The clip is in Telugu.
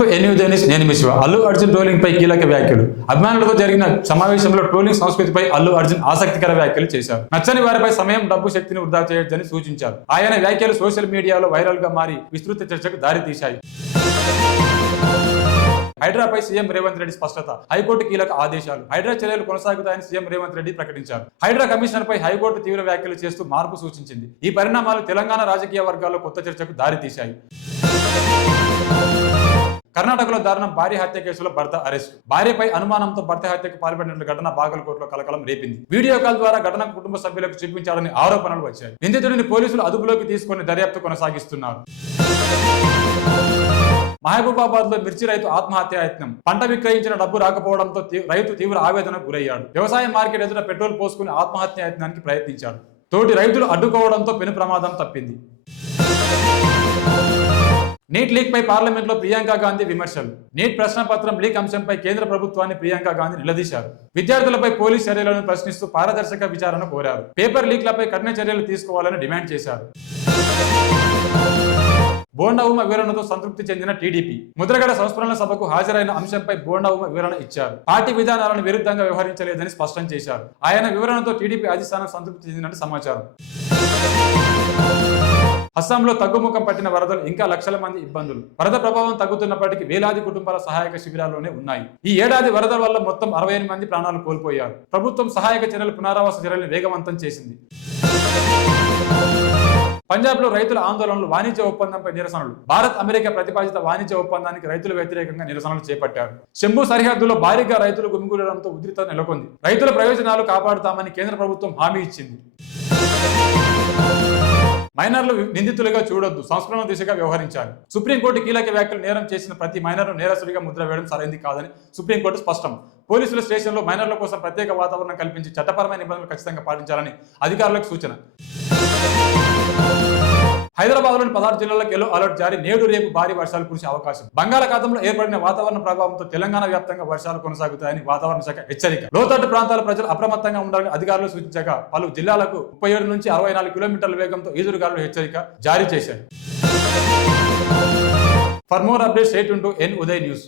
Welcome to ఎన్యూ దేనిస్. నేను మీ శివ. అల్లు అర్జున్ ట్రోలింగ్ పై కీలక వ్యాఖ్యలు. అభిమానులతో జరిగిన సమావేశంలో ట్రోలింగ్ సంస్కృతిపై అల్లు అర్జున్ ఆసక్తికర వ్యాఖ్యలు చేశారు. నచ్చని వారిపై సమయం, డబ్బు, శక్తిని వృధా చేయొద్దని సూచించారు. ఆయన వ్యాఖ్యలు సోషల్ మీడియాలో వైరల్ గా మారి విస్తృత చర్చకు దారితీశాయి. హైడ్రాపై సీఎం రేవంత్ రెడ్డి స్పష్టత. హైకోర్టు కీలక ఆదేశాలు. హైడ్రా చర్యలు కొనసాగుతాయని సీఎం రేవంత్ రెడ్డి ప్రకటించారు. హైడ్రా కమిషనర్ పై హైకోర్టు తీవ్ర వ్యాఖ్యలు చేస్తూ మార్పు సూచించింది. ఈ పరిణామాలు తెలంగాణ రాజకీయ వర్గాల్లో కొత్త చర్చకు దారితీశాయి. కర్ణాటకలో దారుణం. భార్య హత్య కేసులో భర్త అరెస్ట్. భార్యపై అనుమానంతో భర్త హత్యకు పాల్పడిన ఘటన బాగల్కోట్లో కలకలం రేపింది. వీడియో కాల్ ద్వారా ఘటనకు కుటుంబ సభ్యులకు చూపించాలని ఆరోపణలు వచ్చాయి. నిందితుడిని పోలీసులు అదుపులోకి తీసుకుని దర్యాప్తు కొనసాగిస్తున్నారు. మహబూబాబాద్ లో మిర్చి రైతు ఆత్మహత్యాయత్నం. పంట విక్రయించిన డబ్బు రాకపోవడంతో రైతు తీవ్ర ఆవేదనకు గురయ్యాడు. వ్యవసాయ మార్కెట్ ఎదుట పెట్రోల్ పోసుకుని ఆత్మహత్యాయత్నానికి ప్రయత్నించాడు. తోటి రైతులు అడ్డుకోవడంతో పెను ప్రమాదం తప్పింది. నీట్ లీక్ పై పార్లమెంట్ లో ప్రియాంక గాంధీ విమర్శలు. నీట్ ప్రశ్నపత్రం లీక్ అంశంపై కేంద్ర ప్రభుత్వాన్ని ప్రియాంక గాంధీ నిలదీశారు. విద్యార్థులపై పోలీస్ చర్యలను ప్రశ్నిస్తూ పారదర్శక విచారణ కోరారు. పేపర్ లీక్లపై కఠిన చర్యలు తీసుకోవాలని డిమాండ్ చేశారు. బోండా ఉమ వివరణతో సంతృప్తి చెందిన టీడీపీ. ముద్రగడ సంస్మరణ సభకు హాజరైన అంశంపై బోండా ఉమ వివరణ ఇచ్చారు. పార్టీ విధానాలను విరుద్ధంగా వ్యవహరించలేదని స్పష్టం చేశారు. ఆయన వివరణతో టీడీపీ అధిష్టానం సంతృప్తి చెందినట్టు సమాచారం. అస్సాంలో తగ్గుముఖం పట్టిన వరదలు. ఇంకా లక్షల మంది ఇబ్బందులు. వరద ప్రభావం తగ్గుతున్నప్పటికీ వేలాది కుటుంబాల సహాయక శిబిరాల్లోనే ఉన్నాయి. ఈ ఏడాది వరదల వల్ల మొత్తం 68 మంది ప్రాణాలు కోల్పోయారు. ప్రభుత్వం సహాయక చర్యలు, పునరావాస చర్యలను వేగవంతం చేసింది. పంజాబ్ లో రైతుల ఆందోళనలు. వాణిజ్య ఒప్పందంపై నిరసనలు. భారత్ అమెరికా ప్రతిపాదిత వాణిజ్య ఒప్పందానికి రైతులు వ్యతిరేకంగా నిరసనలు చేపట్టారు. శంభు సరిహద్దులో భారీగా రైతులు గుమిగూడడంతో ఉద్రిక్తత నెలకొంది. రైతుల ప్రయోజనాలు కాపాడుతామని కేంద్ర ప్రభుత్వం హామీ ఇచ్చింది. మైనర్లు నిందితులుగా చూడొద్దు, సంస్కరణ దిశగా వ్యవహరించాలి. సుప్రీంకోర్టు కీలక వ్యాఖ్యలు. నేరం చేసిన ప్రతి మైనర్ను నేరస్తుడిగా ముద్ర వేయడం సరైంది కాదని సుప్రీంకోర్టు స్పష్టం. పోలీసుల స్టేషన్లో మైనర్ల కోసం ప్రత్యేక వాతావరణం కల్పించి చట్టపరమైన నిబంధనలు ఖచ్చితంగా పాటించాలని అధికారులకు సూచన. హైదరాబాద్ లోని 16 జిల్లాలకు ఎల్లో అలర్ట్ జారీ. నేడు రేపు భారీ వర్షాలు కురిసే అవకాశం. బంగాళాఖాతంలో ఏర్పడిన వాతావరణ ప్రభావంతో తెలంగాణ వ్యాప్తంగా వర్షాలు కొనసాగుతాయని వాతావరణ శాఖ హెచ్చరిక. లోతట్టు ప్రాంతాల ప్రజలు అప్రమత్తంగా ఉండాలని అధికారులు సూచించగా పలు జిల్లాలకు 37 నుంచి 64 కిలోమీటర్ల వేగంతో ఈదురుగాలుల హెచ్చరిక జారీ చేశారు. For more updates stay tuned to N Uday news.